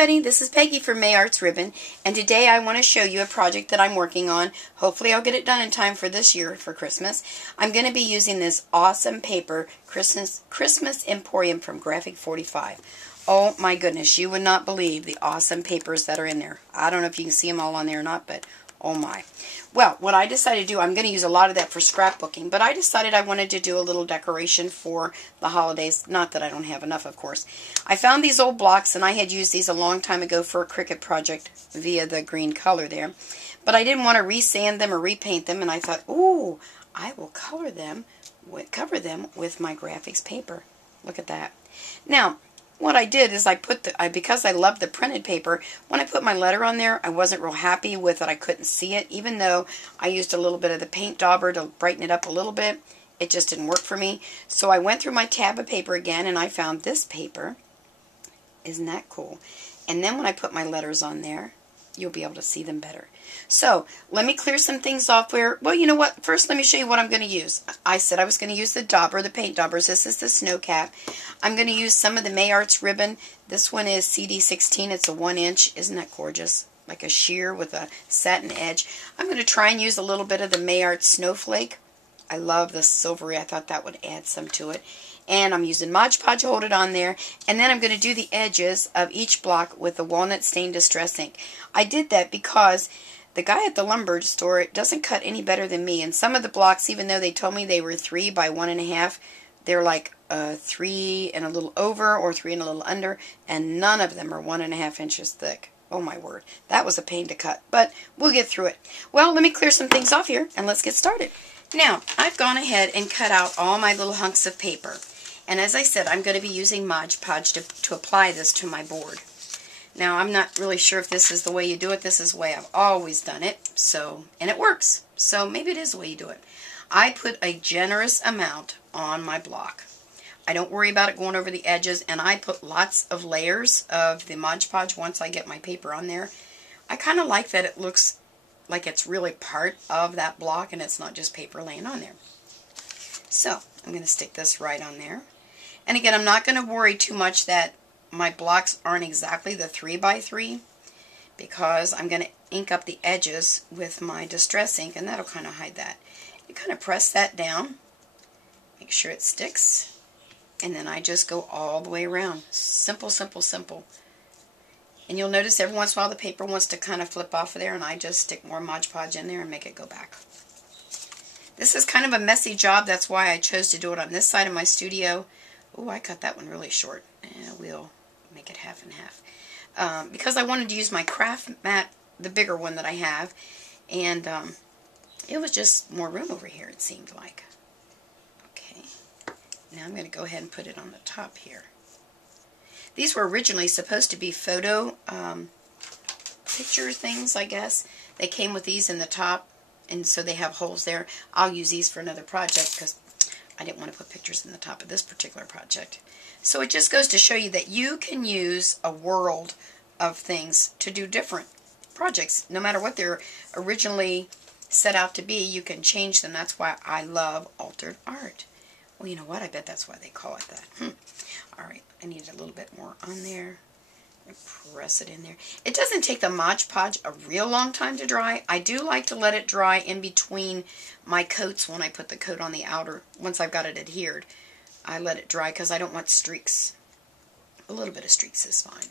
everybody, this is Peggy from May Arts Ribbon, and today I want to show you a project that I'm working on. Hopefully I'll get it done in time for this year, for Christmas. I'm going to be using this awesome paper, Christmas Emporium from Graphic 45. Oh my goodness, you would not believe the awesome papers that are in there. I don't know if you can see them all on there or not, but oh my. Well, what I decided to do, I'm going to use a lot of that for scrapbooking, but I decided I wanted to do a little decoration for the holidays. Not that I don't have enough, of course. I found these old blocks, and I had used these a long time ago for a Cricut project via the green color there. But I didn't want to resand them or repaint them, and I thought, ooh, I will cover them with my graphics paper. Look at that. Now, what I did is I put because I love the printed paper, when I put my letter on there, I wasn't real happy with it. I couldn't see it, even though I used a little bit of the paint dauber to brighten it up a little bit. It just didn't work for me. So I went through my tab of paper again, and I found this paper. Isn't that cool? And then when I put my letters on there, you'll be able to see them better. So, let me clear some things off where, well, you know what? First, let me show you what I'm going to use. I said I was going to use the dauber, the paint daubers. This is the snow cap. I'm going to use some of the May Arts ribbon. This one is CD16. It's a 1-inch. Isn't that gorgeous? Like a sheer with a satin edge. I'm going to try and use a little bit of the May Arts Snowflake. I love the silvery. I thought that would add some to it. And I'm using Mod Podge to hold it on there. And then I'm going to do the edges of each block with the walnut stained distress ink. I did that because the guy at the lumber store doesn't cut any better than me. And some of the blocks, even though they told me they were 3 by 1.5, they're like 3 and a little over or 3 and a little under. And none of them are 1.5 inches thick. Oh my word. That was a pain to cut. But we'll get through it. Well, let me clear some things off here and let's get started. Now, I've gone ahead and cut out all my little hunks of paper. And as I said, I'm going to be using Mod Podge to apply this to my board. Now, I'm not really sure if this is the way you do it. This is the way I've always done it. So, and it works. So maybe it is the way you do it. I put a generous amount on my block. I don't worry about it going over the edges. And I put lots of layers of the Mod Podge once I get my paper on there. I kind of like that it looks like it's really part of that block and it's not just paper laying on there. So, I'm going to stick this right on there. And again, I'm not going to worry too much that my blocks aren't exactly the 3 by 3 because I'm going to ink up the edges with my distress ink, and that'll kind of hide that. You kind of press that down, make sure it sticks, and then I just go all the way around. Simple, simple, simple. And you'll notice every once in a while the paper wants to kind of flip off of there, and I just stick more Mod Podge in there and make it go back. This is kind of a messy job. That's why I chose to do it on this side of my studio. Oh, I cut that one really short. We'll make it half and half. Because I wanted to use my craft mat, the bigger one that I have. And it was just more room over here, it seemed like. Okay. Now I'm going to go ahead and put it on the top here. These were originally supposed to be photo picture things, I guess. They came with these in the top. And so they have holes there. I'll use these for another project because I didn't want to put pictures in the top of this particular project. So it just goes to show you that you can use a world of things to do different projects. No matter what they're originally set out to be, you can change them. That's why I love altered art. Well, you know what? I bet that's why they call it that. Alright, I need a little bit more on there. Press it in there. It doesn't take the Mod Podge a real long time to dry. I do like to let it dry in between my coats when I put the coat on the outer. Once I've got it adhered, I let it dry because I don't want streaks. A little bit of streaks is fine.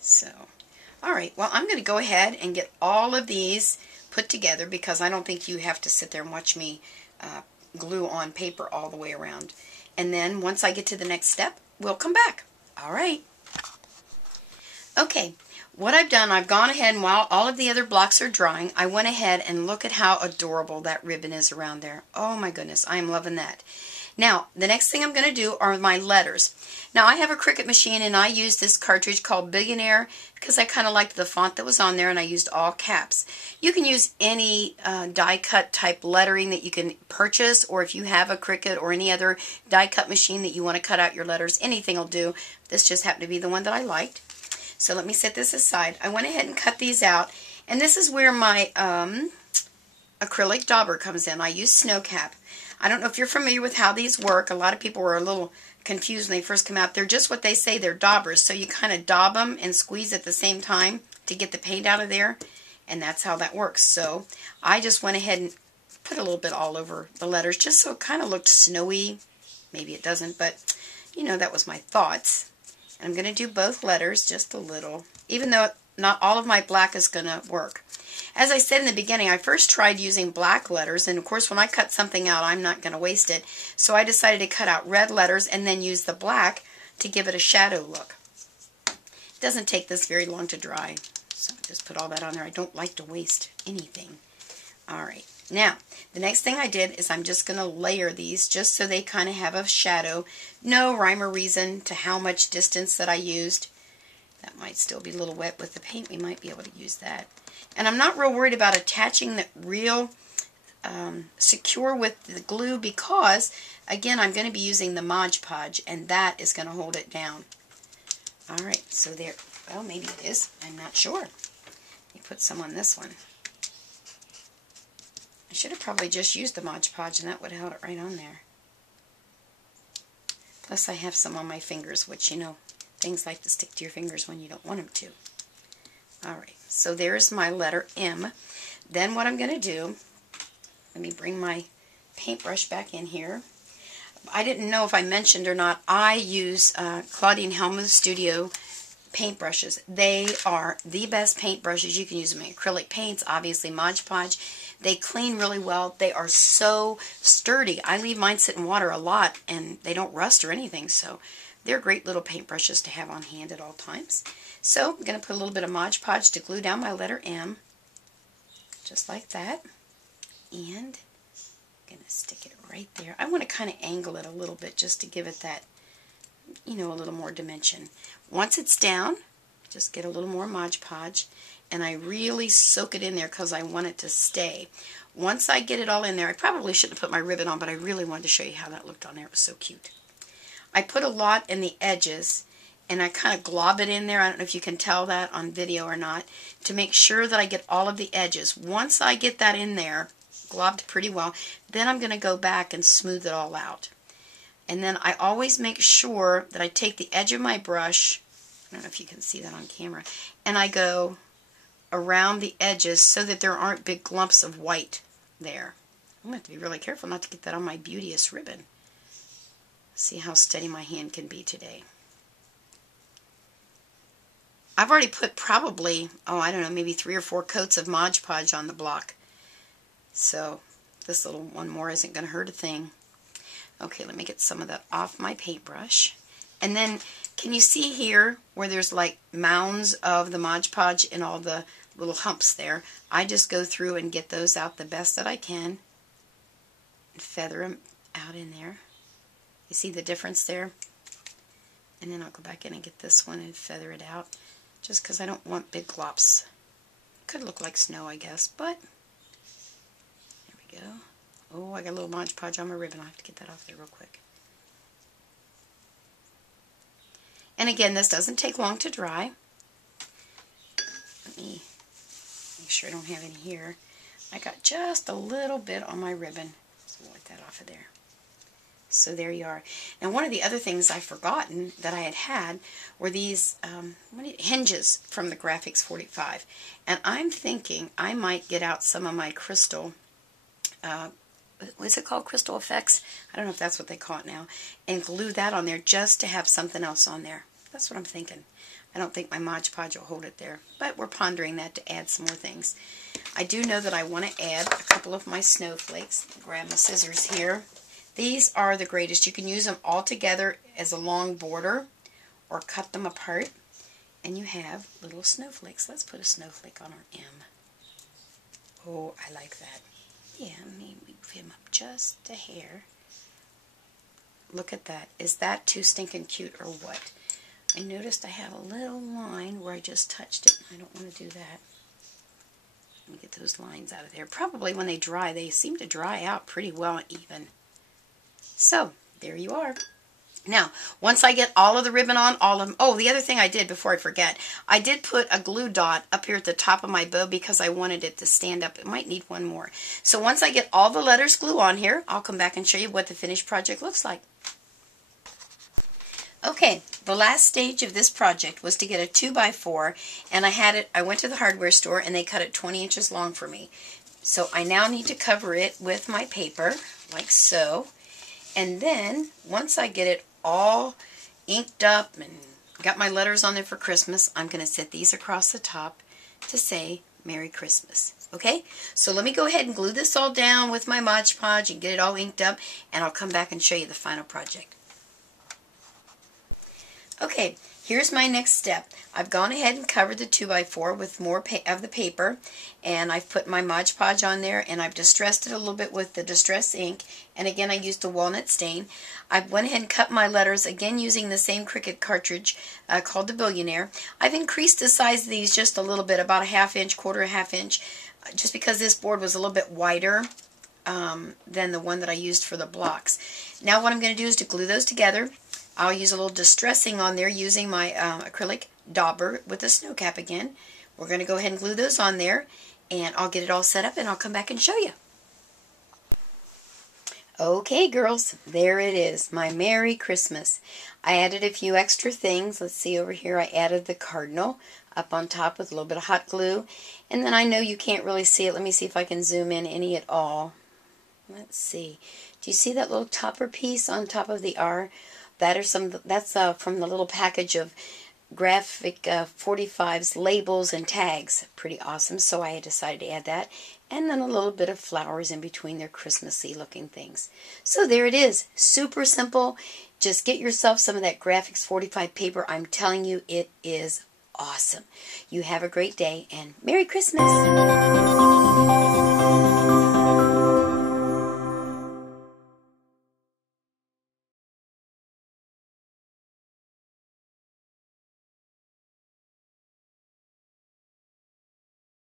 So, alright, well I'm going to go ahead and get all of these put together because I don't think you have to sit there and watch me glue on paper all the way around. And then once I get to the next step, we'll come back. All right. Okay, what I've done, I've gone ahead and while all of the other blocks are drying, I went ahead and look at how adorable that ribbon is around there. Oh my goodness, I am loving that. Now, the next thing I'm going to do are my letters. Now, I have a Cricut machine and I use this cartridge called Billionaire because I kind of liked the font that was on there and I used all caps. You can use any die cut type lettering that you can purchase, or if you have a Cricut or any other die cut machine that you want to cut out your letters, anything will do. This just happened to be the one that I liked. So let me set this aside. I went ahead and cut these out, and this is where my acrylic dauber comes in. I use snow cap. I don't know if you're familiar with how these work. A lot of people were a little confused when they first come out. They're just what they say, they're daubers. So you kind of daub them and squeeze at the same time to get the paint out of there. And that's how that works. So I just went ahead and put a little bit all over the letters just so it kind of looked snowy. Maybe it doesn't, but you know, that was my thoughts. And I'm going to do both letters just a little, even though not all of my black is going to work. As I said in the beginning, I first tried using black letters, and of course when I cut something out, I'm not going to waste it. So I decided to cut out red letters and then use the black to give it a shadow look. It doesn't take this very long to dry, so I just put all that on there. I don't like to waste anything. Alright, now the next thing I did is I'm just going to layer these just so they kind of have a shadow. No rhyme or reason to how much distance that I used. That might still be a little wet with the paint. We might be able to use that. And I'm not real worried about attaching the real secure with the glue because, again, I'm going to be using the Mod Podge, and that is going to hold it down. Alright, so there. Well, maybe it is. I'm not sure. Let me put some on this one. I should have probably just used the Mod Podge, and that would have held it right on there. Plus, I have some on my fingers, which, you know, things like to stick to your fingers when you don't want them to. Alright, so there's my letter M. Then what I'm going to do, let me bring my paintbrush back in here. I didn't know if I mentioned or not, I use Claudine Helmuth Studio paintbrushes. They are the best paintbrushes. You can use them in acrylic paints, obviously Mod Podge. They clean really well. They are so sturdy. I leave mine sit in water a lot, and they don't rust or anything, so they're great little paintbrushes to have on hand at all times. So I'm going to put a little bit of Mod Podge to glue down my letter M, just like that. And I'm going to stick it right there. I want to kind of angle it a little bit just to give it that, you know, a little more dimension. Once it's down, just get a little more Mod Podge, and I really soak it in there because I want it to stay. Once I get it all in there, I probably shouldn't have put my ribbon on, but I really wanted to show you how that looked on there. It was so cute. I put a lot in the edges, and I kind of glob it in there. I don't know if you can tell that on video or not, to make sure that I get all of the edges. Once I get that in there, globbed pretty well, then I'm going to go back and smooth it all out. And then I always make sure that I take the edge of my brush, I don't know if you can see that on camera, and I go around the edges so that there aren't big clumps of white there. I'm going to have to be really careful not to get that on my Beauteous ribbon. See how steady my hand can be today. I've already put probably, oh, I don't know, maybe 3 or 4 coats of Mod Podge on the block. So this little one more isn't going to hurt a thing. Okay, let me get some of that off my paintbrush. And then, can you see here where there's like mounds of the Mod Podge and all the little humps there? I just go through and get those out the best that I can and feather them out in there. You see the difference there? And then I'll go back in and get this one and feather it out, just because I don't want big glops. Could look like snow, I guess, but there we go. Oh, I got a little Mod Podge on my ribbon. I'll have to get that off there real quick. And again, this doesn't take long to dry. Let me make sure I don't have any here. I got just a little bit on my ribbon, so we'll wipe that off of there. So there you are. Now, one of the other things I've forgotten that I had were these hinges from the Graphics 45. And I'm thinking I might get out some of my crystal, what's it called? Crystal Effects? I don't know if that's what they call it now. And glue that on there just to have something else on there. That's what I'm thinking. I don't think my Mod Podge will hold it there. But we're pondering that to add some more things. I do know that I want to add a couple of my snowflakes. Grab my scissors here. These are the greatest. You can use them all together as a long border or cut them apart, and you have little snowflakes. Let's put a snowflake on our M. Oh, I like that. Yeah, let me move him up just a hair. Look at that. Is that too stinking cute or what? I noticed I have a little line where I just touched it. I don't want to do that. Let me get those lines out of there. Probably when they dry, they seem to dry out pretty well and even. So, there you are. Now, once I get all of the ribbon on, oh, the other thing I did before I forget, I did put a glue dot up here at the top of my bow because I wanted it to stand up. It might need one more. So once I get all the letters glue on here, I'll come back and show you what the finished project looks like. Okay, the last stage of this project was to get a 2x4, and I went to the hardware store and they cut it 20 inches long for me. So I now need to cover it with my paper, like so. And then, once I get it all inked up and got my letters on there for Christmas, I'm going to set these across the top to say Merry Christmas. Okay? So let me go ahead and glue this all down with my Mod Podge and get it all inked up, and I'll come back and show you the final project. Okay, here's my next step. I've gone ahead and covered the 2x4 with more of the paper, and I've put my Mod Podge on there, and I've distressed it a little bit with the Distress ink, and again I used a walnut stain. I went ahead and cut my letters, again using the same Cricut cartridge called the Billionaire. I've increased the size of these just a little bit, about a ½ inch, quarter, ½ inch, just because this board was a little bit wider than the one that I used for the blocks. Now what I'm going to do is to glue those together. I'll use a little distressing on there using my acrylic dauber with the snow cap again. We're going to go ahead and glue those on there, and I'll get it all set up and I'll come back and show you. Okay, girls, there it is, my Merry Christmas. I added a few extra things. Let's see over here, I added the cardinal up on top with a little bit of hot glue. And then I know you can't really see it. Let me see if I can zoom in any at all. Let's see. Do you see that little topper piece on top of the R? That's from the little package of Graphic 45's labels and tags. Pretty awesome, so I decided to add that. And then a little bit of flowers in between their Christmassy looking things. So there it is. Super simple. Just get yourself some of that Graphics 45 paper. I'm telling you, it is awesome. You have a great day, and Merry Christmas!